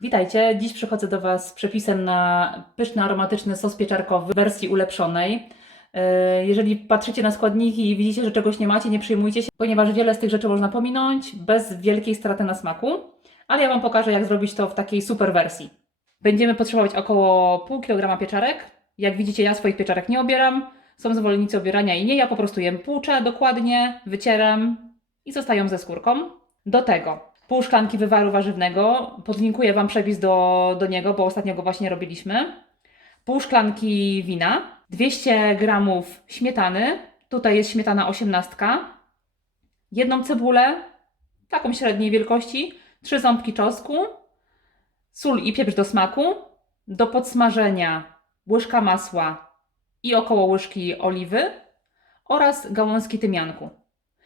Witajcie, dziś przychodzę do Was z przepisem na pyszny, aromatyczny sos pieczarkowy w wersji ulepszonej. E, Jeżeli patrzycie na składniki i widzicie, że czegoś nie macie, nie przejmujcie się, ponieważ wiele z tych rzeczy można pominąć bez wielkiej straty na smaku. Ale ja Wam pokażę, jak zrobić to w takiej super wersji. Będziemy potrzebować około pół kilograma pieczarek. Jak widzicie, ja swoich pieczarek nie obieram. Są zwolennicy obierania i nie, ja po prostu je płuczę dokładnie, wycieram i zostają ze skórką. Do tego pół szklanki wywaru warzywnego. Podlinkuję Wam przepis do, do niego, bo ostatnio go właśnie robiliśmy. Pół szklanki wina, 200 gramów śmietany. Tutaj jest śmietana 18. Jedną cebulę, taką średniej wielkości, trzy ząbki czosnku, sól i pieprz do smaku. Do podsmażenia łyżka masła i około łyżki oliwy oraz gałązki tymianku.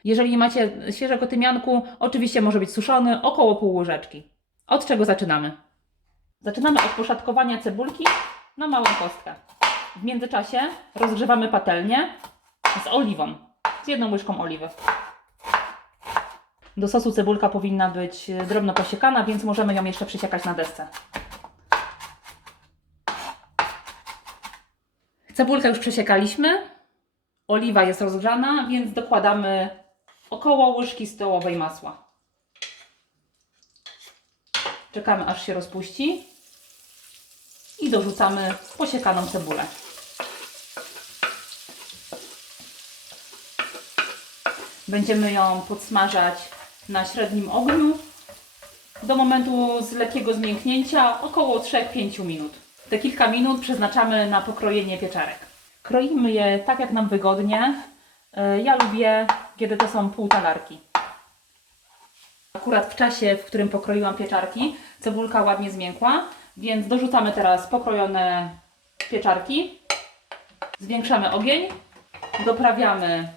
Jeżeli macie świeżego tymianku, oczywiście może być suszony, około pół łyżeczki. Od czego zaczynamy? Zaczynamy od poszatkowania cebulki na małą kostkę. W międzyczasie rozgrzewamy patelnię z oliwą, z jedną łyżką oliwy. Do sosu cebulka powinna być drobno posiekana, więc możemy ją jeszcze przysiekać na desce. Cebulkę już przesiekaliśmy. Oliwa jest rozgrzana, więc dokładamy około łyżki stołowej masła. Czekamy aż się rozpuści i dorzucamy posiekaną cebulę. Będziemy ją podsmażać na średnim ogniu do momentu z lekkiego zmięknięcia około 3-5 minut. Te kilka minut przeznaczamy na pokrojenie pieczarek. Kroimy je tak jak nam wygodnie. E, Ja lubię, kiedy to są pół talarki. Akurat w czasie, w którym pokroiłam pieczarki, cebulka ładnie zmiękła, więc dorzucamy teraz pokrojone pieczarki. Zwiększamy ogień, doprawiamy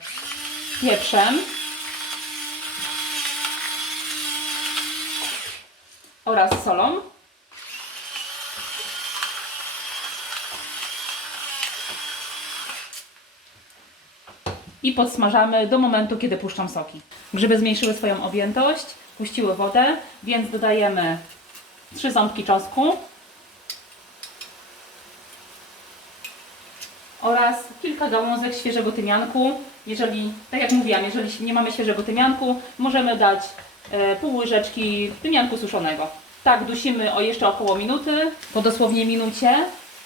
pieprzem oraz solą. I podsmażamy do momentu, kiedy puszczą soki. Grzyby zmniejszyły swoją objętość, puściły wodę, więc dodajemy trzy ząbki czosnku oraz kilka gałązek świeżego tymianku. Jeżeli, tak jak mówiłam, jeżeli nie mamy świeżego tymianku, możemy dać e, pół łyżeczki tymianku suszonego. Tak dusimy o jeszcze około minuty. Po dosłownie minucie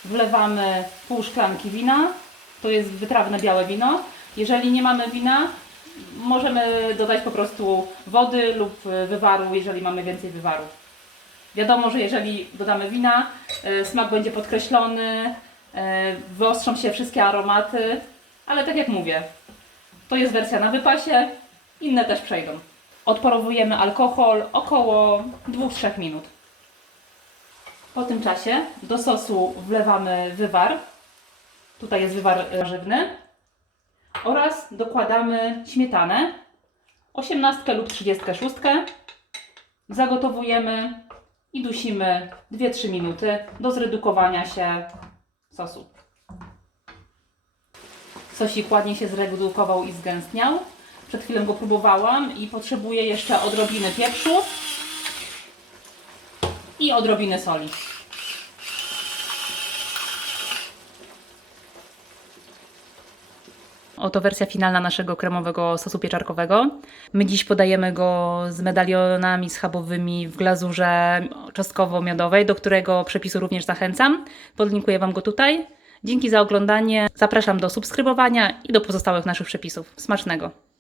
wlewamy pół szklanki wina. To jest wytrawne białe wino. Jeżeli nie mamy wina, możemy dodać po prostu wody lub wywaru, jeżeli mamy więcej wywaru. Wiadomo, że jeżeli dodamy wina, e, smak będzie podkreślony, e, wyostrzą się wszystkie aromaty, ale tak jak mówię, to jest wersja na wypasie, inne też przejdą. Odparowujemy alkohol około 2-3 minut. Po tym czasie do sosu wlewamy wywar. Tutaj jest wywar e, warzywny oraz dokładamy śmietanę 18 lub 36. Zagotowujemy i dusimy 2-3 minuty do zredukowania się sosu. Sosik ładnie się zredukował i zgęstniał. Przed chwilą go próbowałam i potrzebuję jeszcze odrobiny pieprzu i odrobiny soli. Oto wersja finalna naszego kremowego sosu pieczarkowego. My dziś podajemy go z medalionami schabowymi w glazurze czosnkowo-miodowej, do którego przepisu również zachęcam. Podlinkuję Wam go tutaj. Dzięki za oglądanie. Zapraszam do subskrybowania i do pozostałych naszych przepisów. Smacznego!